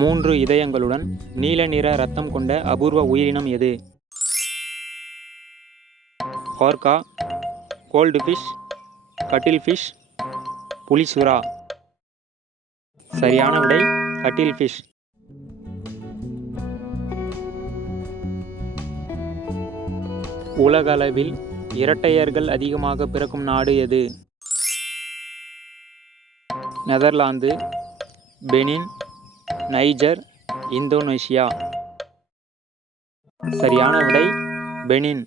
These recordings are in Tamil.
3 இதயங்களுடன் நீல நிற இரத்தம் கொண்ட அபூர்வ உயிரினம் எது? ஆர்கா, கோல்டுஃபிஷ், கட்டில்ஃபிஷ், புலிசுறா. சரியான விடை கட்டில்ஃபிஷ். உலகளவில் இரட்டையர்கள் அதிகமாக பிறக்கும் நாடு எது? Netherlands, Benin, Niger, Indonesia. சரியான விடை பெனின்.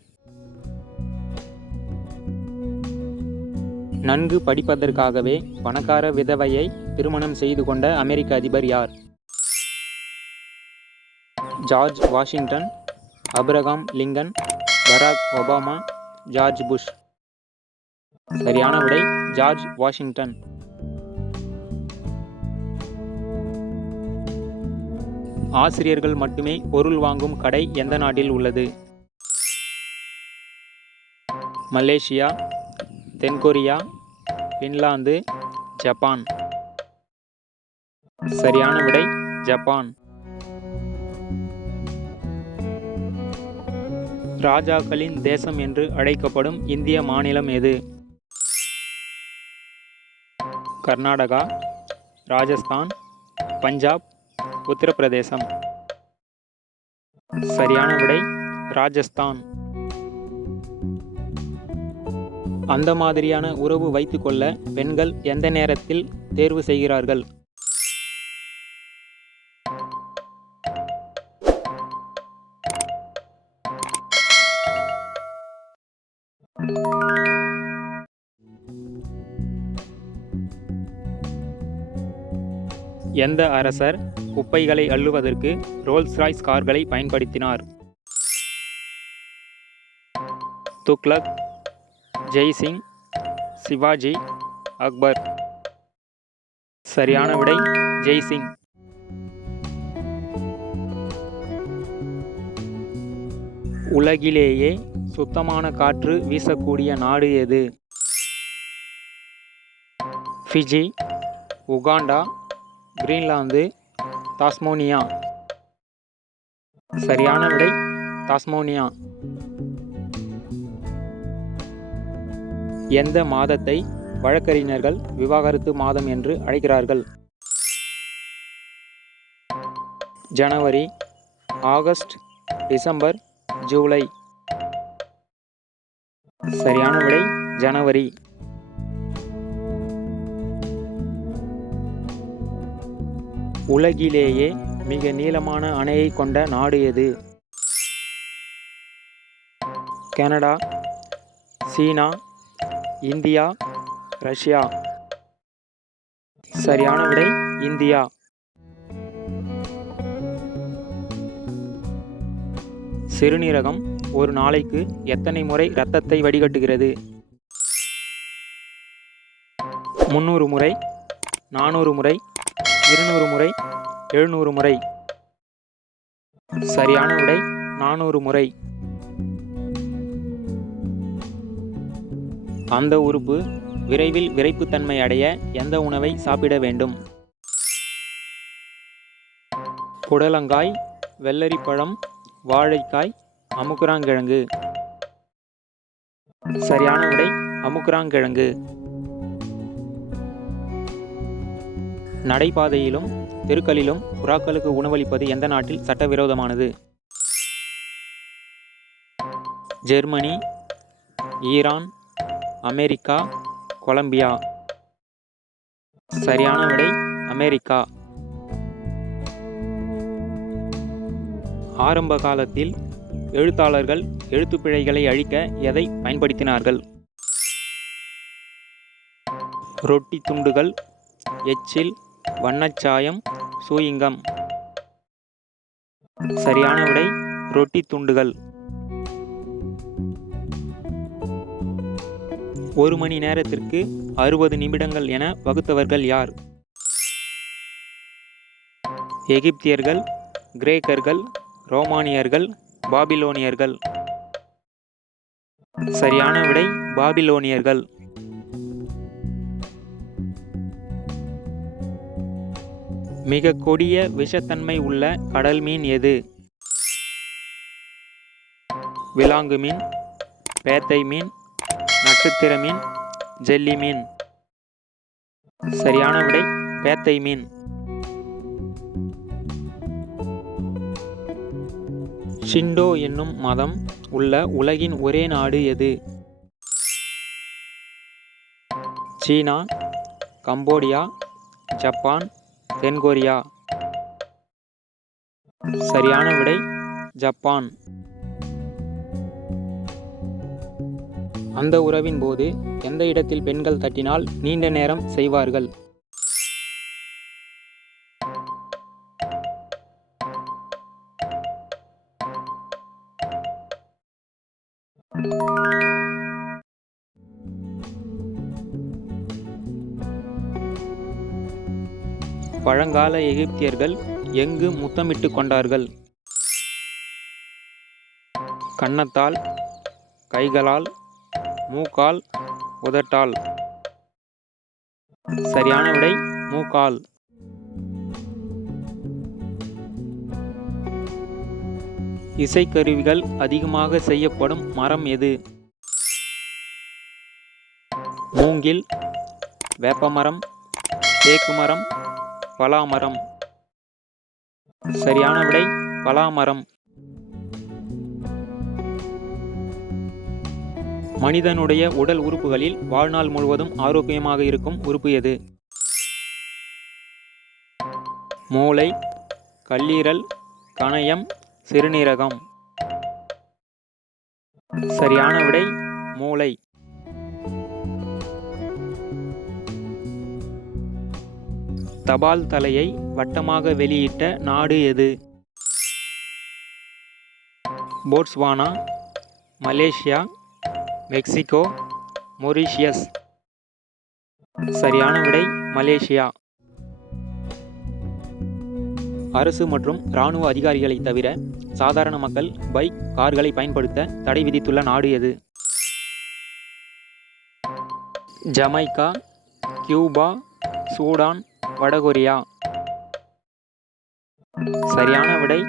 நன்கு படிப்பதற்காகவே பணக்கார விதவையை திருமணம் செய்து கொண்ட அமெரிக்க அதிபர் யார்? George Washington, Abraham Lincoln, Barack Obama, George Bush. சரியான விடை ஜார்ஜ் வாஷிங்டன். ஆசிரியர்கள் மட்டுமே பொருள் வாங்கும் கடை எந்த நாட்டில் உள்ளது? மலேசியா, தென்கொரியா, பின்லாந்து, ஜப்பான். சரியான விடை ஜப்பான். ராஜாக்களின் தேசம் என்று அழைக்கப்படும் இந்திய மாநிலம் எது? கர்நாடகா, ராஜஸ்தான், பஞ்சாப், உத்தரப்பிரதேசம். சரியான விடை ராஜஸ்தான். அந்த மாதிரியான உறவு வைத்துக்கொள்ள பெண்கள் எந்த நேரத்தில் தேர்வு செய்கிறார்கள்? எந்த அரசர் குப்பைகளை அள்ளுவதற்கு ரோல்ஸ் ராய்ஸ் கார்களை பயன்படுத்தினார்? துக்ளக், ஜெய்சிங், சிவாஜி, அக்பர். சரியான விடை ஜெய்சிங். உலகிலேயே சுத்தமான காற்று வீசக்கூடிய நாடு எது? Fiji, Uganda, Greenland, Tasmania. சரியான விடை தாஸ்மேனியா. எந்த மாதத்தை வழக்கறிஞர்கள் விவாகரத்து மாதம் என்று அழைக்கிறார்கள்? ஜனவரி, ஆகஸ்ட், டிசம்பர், ஜூலை. சரியான விடை ஜனவரி. உலகிலேயே மிக நீளமான அணையை கொண்ட நாடு எது? கனடா, சீனா, இந்தியா, ரஷ்யா. சரியான விடை இந்தியா. சிறுநீரகம் ஒரு நாளைக்கு எத்தனை முறை இரத்தத்தை வடிகட்டுகிறது? 300 முறை, 400 முறை, 200 முறை, 700 முறை. சரியான விடை 400 முறை. அந்த உறுப்பு விரைவில் விரைப்புத்தன்மை அடைய எந்த உணவை சாப்பிட வேண்டும்? புடலங்காய், வெள்ளரிப்பழம், வாழைக்காய், அமுக்குராங்கிழங்கு. சரியான விடை அமுக்குராங்கிழங்கு. நடைபாதையிலும் தெருக்களிலும் புறாக்களுக்கு உணவளிப்பது எந்த நாட்டில் சட்டவிரோதமானது? Germany, Iran, America, Colombia. சரியான விடை அமெரிக்கா. ஆரம்ப காலத்தில் எழுத்தாளர்கள் எழுத்துப்பிழைகளை அழிக்க எதை பயன்படுத்தினார்கள்? ரொட்டி துண்டுகள், எச்சில், வண்ணச்சாயம், சூயிங்கம். சரியான விடை ரொட்டி துண்டுகள். 1 மணி நேரத்திற்கு 60 நிமிடங்கள் என வகுத்தவர்கள் யார்? எகிப்தியர்கள், கிரேக்கர்கள், ரோமானியர்கள், பாபிலோனியர்கள். சரியான விடை பாபிலோனியர்கள். மிக கொடிய விஷத்தன்மை உள்ள கடல் மீன் எது? விலாங்கு மீன், பேத்தை மீன், நட்சத்திர மீன், ஜெல்லி மீன். சரியான விடை பேத்தை மீன். ஷிண்டோ என்னும் மதம் உள்ள உலகின் ஒரே நாடு எது? சீனா, கம்போடியா, ஜப்பான், தென்கொரியா. சரியான விடை ஜப்பான். அந்த உறவின் போது எந்த இடத்தில் பெண்கள் தட்டினால் நீண்ட நேரம் செய்வார்கள்? பழங்கால எகிப்தியர்கள் எங்கு முத்தமிட்டு கொண்டார்கள்? கன்னத்தால், கைகளால், மூக்கால், உதட்டால். சரியான விடை மூக்கால். இசைக்கருவிகள் அதிகமாக செய்யப்படும் மரம் எது? மூங்கில், வேப்பமரம், தேக்கு மரம், பலாமரம். சரியான விடை பலாமரம். மனிதனுடைய உடல் உறுப்புகளில் வாழ்நாள் முழுவதும் ஆரோக்கியமாக இருக்கும் உறுப்பு எது? மூளை, கல்லீரல், கணையம், சிறுநீரகம். சரியான விடை மூளை. தபால் தலையை வட்டமாக வெளியிட்ட நாடு எது? Botswana, Malaysia, Mexico, Mauritius. சரியான விடை மலேசியா. அரசு மற்றும் இராணுவ அதிகாரிகளை தவிர சாதாரண மக்கள் பைக், கார்களை பயன்படுத்த தடை விதித்துள்ள நாடு எது? ஜமைக்கா, கியூபா, சூடான், வடகொரியா. சரியான விடை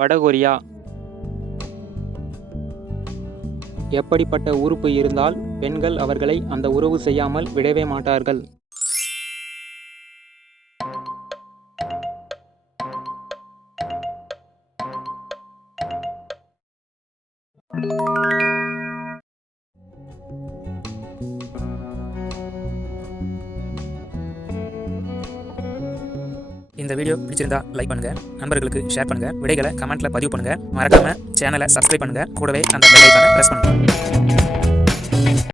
வடகொரியா. எப்படிப்பட்ட உறுப்பு இருந்தால் பெண்கள் அவர்களை அந்த உறவு செய்யாமல் விடவே மாட்டார்கள்? இந்த வீடியோ பிடிச்சிருந்தா லைக் பண்ணுங்க, நண்பர்களுக்கு ஷேர் பண்ணுங்க, விடைகளை கமெண்ட்ல பதிவு பண்ணுங்க, மறக்காம சேனலை சப்ஸ்கிரைப் பண்ணுங்க, கூடவே அந்த பெல் ஐகானை பிரஸ் பண்ணுங்க.